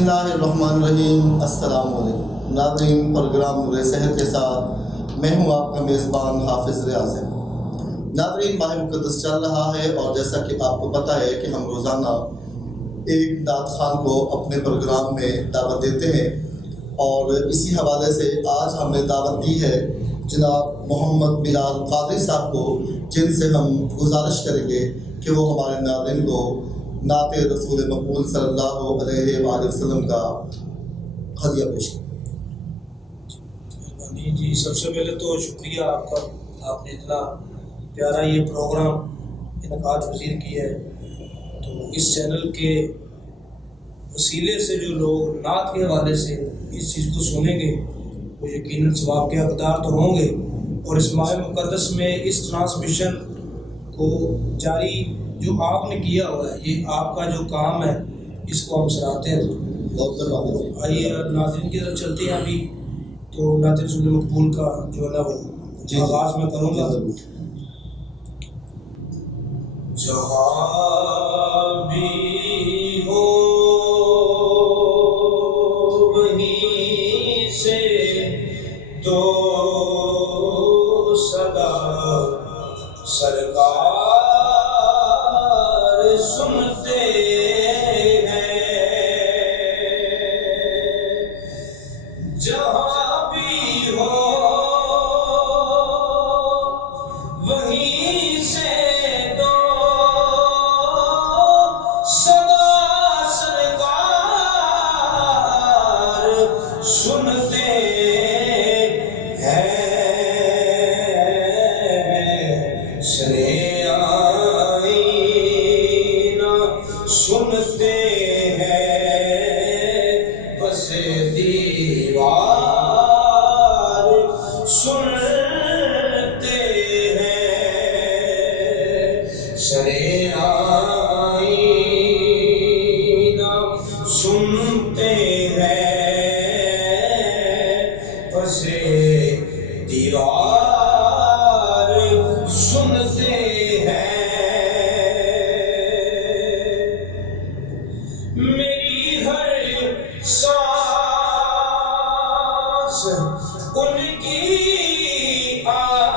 اللہ الرحمن الرحیم۔ السلام علیکم ناظرین، پروگرام نور صحت کے ساتھ میں ہوں آپ کا میزبان حافظ ریاض ہے۔ ناظرین، ماہ مقدس چل رہا ہے اور جیسا کہ آپ کو پتہ ہے کہ ہم روزانہ ایک نعت خوان کو اپنے پروگرام میں دعوت دیتے ہیں، اور اسی حوالے سے آج ہم نے دعوت دی ہے جناب محمد بلال قادری صاحب کو، جن سے ہم گزارش کریں گے کہ وہ ہمارے ناظرین کو نعت رسول مقبول صلی اللہ علیہ وآلہ وسلم کا ہدیہ پیش کریں۔ جی، سب سے پہلے تو شکریہ آپ کا، آپ نے اتنا پیارا یہ پروگرام انعقاد پذیر کیا ہے۔ تو اس چینل کے وسیلے سے جو لوگ نعت کے حوالے سے اس چیز کو سنیں گے وہ یقیناً ثواب کے حقدار تو ہوں گے، اور اس ماہ مقدس میں اس ٹرانسمیشن کو جاری جو آپ نے کیا ہوا ہے، یہ آپ کا جو کام ہے، اس کو ہم سراہتے ہیں۔ بہت بہت آئیے ناظرین کی طرف چلتے ہیں۔ ابھی تو نعت رسول مقبول کا جو ہے نا وہ آغاز میں کروں گا۔ جہاں بھی ہو وہیں سے تو صدا سرکار سنتے ہیں، جہاں بھی ہو وہیں سے تو صدا سرکار سنتے ہیں، سرے آئینہ سنتے ہیں، بس دیوار سنتے ہیں، سرے آئینہ سنتے ہیں، بس دیوار سنتے ہیں۔ میری ہر سانس ان کی آہتوں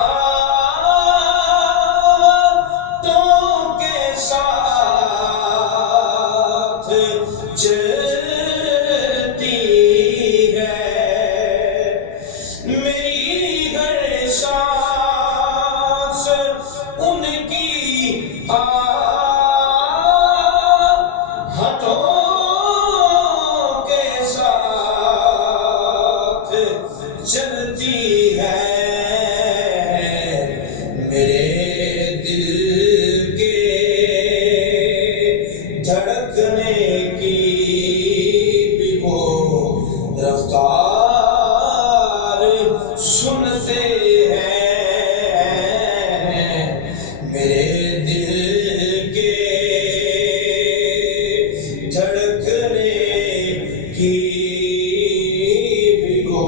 کے ساتھ چلتی ہے، میری ہر سانس ان کی آہتوں کے ساتھ چلتی ہے، میرے دل کے دھڑکنے کی بھی وہ رفتار سنتے ہیں، میرے دل کے دھڑکنے کی بھی وہ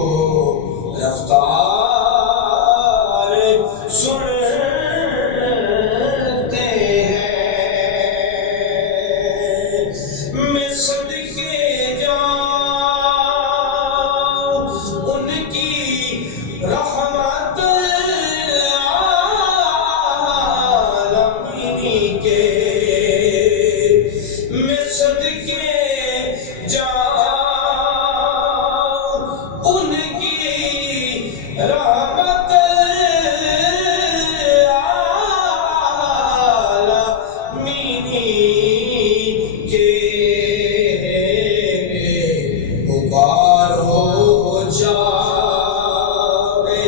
رفتار سنتے ہیں۔ میں صدقے جاؤں ان کی رحمت العالمین کے، میں صدقے جاؤں ان کی رحمت العالمین کے، پکارو جاوے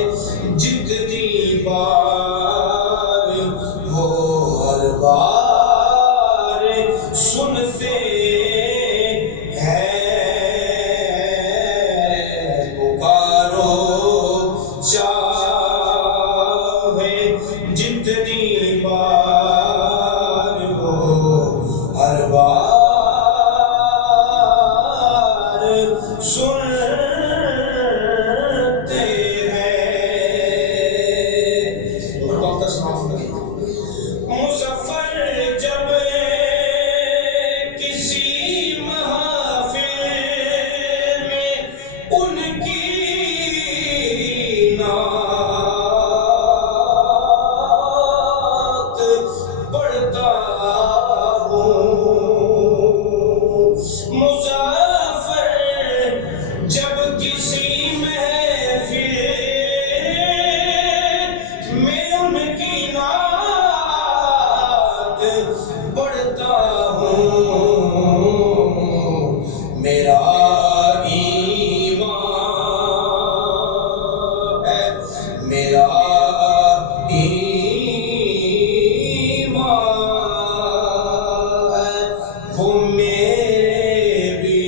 جتنی بار ہو، ہر بار سنتے ہیں، پکارو چاہے جتنی بار ہو، ہر بار سنتے ہیں۔ اور وقت سماعت کریں۔ مظفر جب کسی محفل میرا ایمان ہے، میرا ایمان ہے، وہ میرے بھی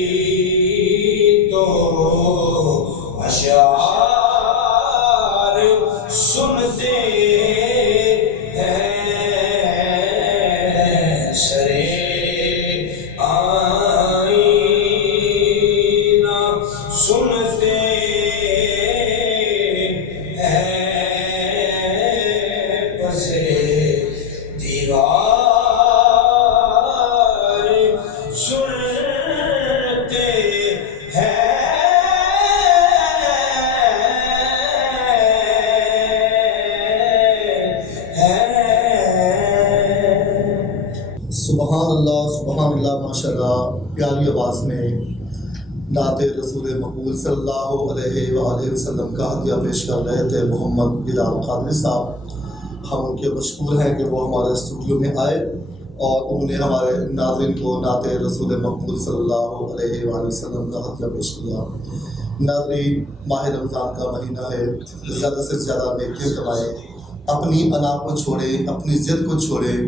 تو اشعار سنتے ہیں، شرے آئینہ سنتے ہیں، پسے دیوار سنتے ہیں۔ سبحان اللہ ماشاء اللہ، پیاری آواز میں نعت رسول مقبول صلی اللہ علیہ وآلہ وسلم کا عطیہ پیش کر رہے تھے محمد بلال قادری صاحب۔ ہم ان کے مشکور ہیں کہ وہ ہمارے اسٹوڈیو میں آئے اور انہوں نے ہمارے ناظرین کو نعت رسول مقبول صلی اللہ علیہ وآلہ وسلم کا عطیہ پیش کیا۔ ناظرین، ماہ رمضان کا مہینہ ہے، زیادہ سے زیادہ نیکیاں کمائیں، اپنی انا کو چھوڑیں، اپنی ضد کو چھوڑیں۔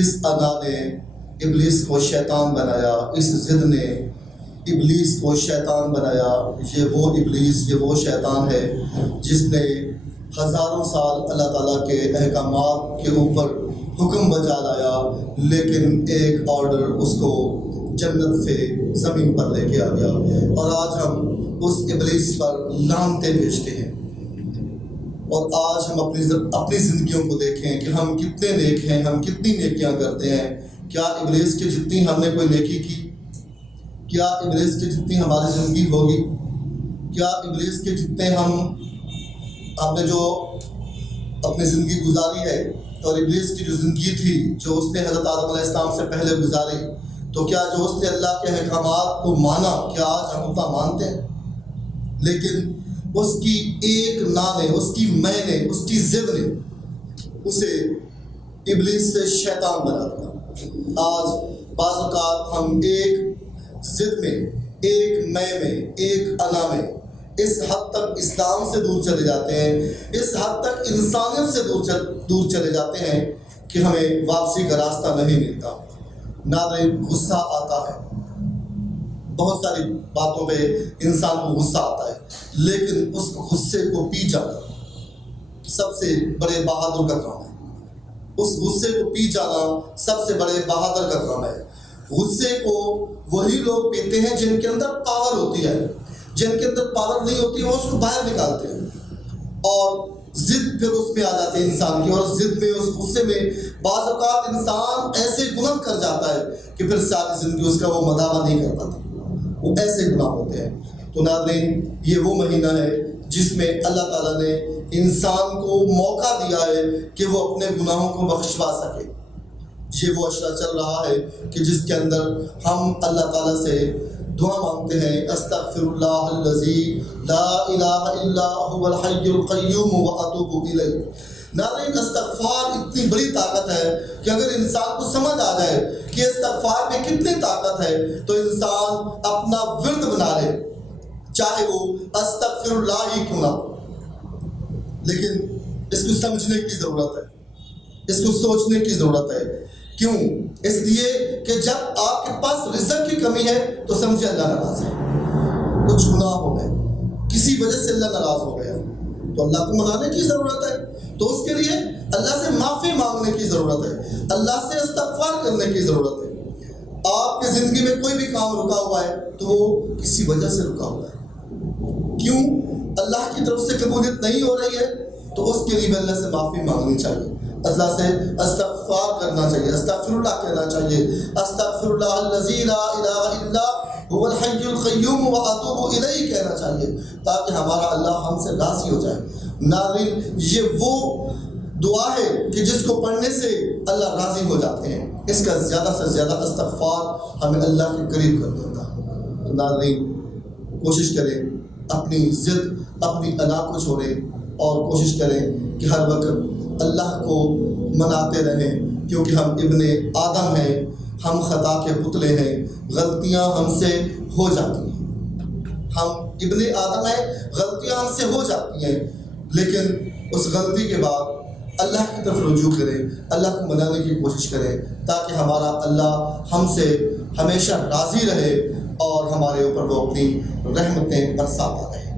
اس انا نے ابلیس کو شیطان بنایا، اس ضد نے ابلیس کو شیطان بنایا۔ یہ وہ ابلیس، یہ وہ شیطان ہے جس نے ہزاروں سال اللہ تعالیٰ کے احکامات کے اوپر حکم بجا لایا، لیکن ایک آرڈر اس کو جنت سے زمین پر لے کے آ گیا، اور آج ہم اس ابلیس پر لعنتیں بھیجتے ہیں۔ اور آج ہم اپنی زندگیوں کو دیکھیں کہ ہم کتنے نیک ہیں، ہم کتنی نیکیاں کرتے ہیں۔ کیا ابلیس کے جتنی ہم نے کوئی نیکی کی؟ کیا ابلیس کے جتنی ہماری زندگی ہوگی؟ کیا ابلیس کے جتنے ہم نے جو اپنی زندگی گزاری ہے، اور ابلیس کی جو زندگی تھی جو اس نے حضرت آدم علیہ السلام سے پہلے گزاری، تو کیا جو اس نے اللہ کے احکامات کو مانا، کیا آج ہم اتنا مانتے ہیں؟ لیکن اس کی ایک نا نے، اس کی میں نے، اس کی ضد نے اسے ابلیس سے شیطان بنا دیا۔ آج بعض اوقات ہم ایک ضد میں، ایک میں میں، ایک انا میں اس حد تک اسلام سے دور چلے جاتے ہیں، اس حد تک انسانیت سے دور چلے جاتے ہیں کہ ہمیں واپسی کا راستہ نہیں ملتا۔ ناظرین، غصہ آتا ہے، بہت ساری باتوں پہ انسان کو غصہ آتا ہے، لیکن اس غصے کو پی جانا سب سے بڑے بہادر کا کام ہے۔ اس غصے کو پی جانا سب سے بڑے بہادر کا کام ہے۔ غصے کو وہی لوگ پیتے ہیں جن کے اندر پاور ہوتی ہے، جن کے اندر پاور نہیں ہوتی وہ اس کو باہر نکالتے ہیں، اور ضد پھر اس میں آ جاتے ہیں انسان کی، اور ضد میں، اس غصے میں بعض اوقات انسان ایسے گناہ کر جاتا ہے کہ پھر ساری زندگی اس کا وہ مداوع نہیں کر پاتا، وہ ایسے گناہ ہوتے ہیں۔ تو ناظرین، یہ وہ مہینہ ہے جس میں اللہ تعالیٰ نے انسان کو موقع دیا ہے کہ وہ اپنے گناہوں کو بخشوا سکے۔ یہ وہ اشرا چل رہا ہے کہ جس کے اندر ہم اللہ تعالیٰ سے دعا مانگتے ہیں، استغفر اللہ الذی لا الہ الا هو الحی القیوم واتوب الیہ۔ ناظرین، استغفار اتنی بڑی طاقت ہے کہ اگر انسان کو سمجھ آ جائے کہ استغفار میں کتنی طاقت ہے تو انسان اپنا ورد بنا لے، چاہے وہ استغفر اللہ ہی کیوں نہ ہو۔ لیکن اس کو سمجھنے کی ضرورت ہے، اس کو سوچنے کی ضرورت ہے۔ کیوں؟ اس لیے کہ جب آپ کے پاس رزق کی کمی ہے تو سمجھے اللہ ناراض ہے، کچھ گناہ ہو گئے، کسی وجہ سے اللہ ناراض ہو گیا، تو اللہ کو منانے کی ضرورت ہے، تو اس کے لیے اللہ سے معافی مانگنے کی ضرورت ہے، اللہ سے استغفار کرنے کی ضرورت ہے۔ آپ کی زندگی میں کوئی بھی کام رکا ہوا ہے تو وہ کسی وجہ سے رکا ہوا ہے، کیوں؟ اللہ کی طرف سے قبولیت نہیں ہو رہی ہے، تو اس کے لیے اللہ سے معافی مانگنی چاہیے، اللہ سے استغفار کرنا چاہیے، استغفر اللہ کہنا چاہیے، استغفر اللہ الذی لا الہ الا هو الحی القیوم واتوب الیہ کہنا چاہیے، تاکہ ہمارا اللہ ہم سے راضی ہو جائے۔ ناظرین، یہ وہ دعا ہے کہ جس کو پڑھنے سے اللہ راضی ہو جاتے ہیں، اس کا زیادہ سے زیادہ استغفار ہمیں اللہ کے قریب کر دیتا ہے۔ تو ناظرین، کوشش کریں اپنی ضد، اپنی انا کو چھوڑیں، اور کوشش کریں کہ ہر وقت اللہ کو مناتے رہیں، کیونکہ ہم ابن آدم ہیں، ہم خطا کے پتلے ہیں، غلطیاں ہم سے ہو جاتی ہیں، ہم ابن آدم ہیں، غلطیاں ہم سے ہو جاتی ہیں، لیکن اس غلطی کے بعد اللہ کی طرف رجوع کریں، اللہ کو منانے کی کوشش کریں تاکہ ہمارا اللہ ہم سے ہمیشہ راضی رہے اور ہمارے اوپر وہ اپنی رحمتیں برساتا رہے۔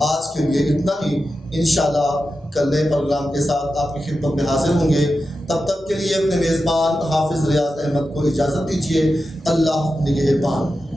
آج کے لیے اتنا ہی، انشاءاللہ کل نئے پروگرام کے ساتھ آپ کی خدمت میں حاضر ہوں گے۔ تب تک کے لیے اپنے میزبان حافظ ریاض احمد کو اجازت دیجیے۔ اللہ نگہبان۔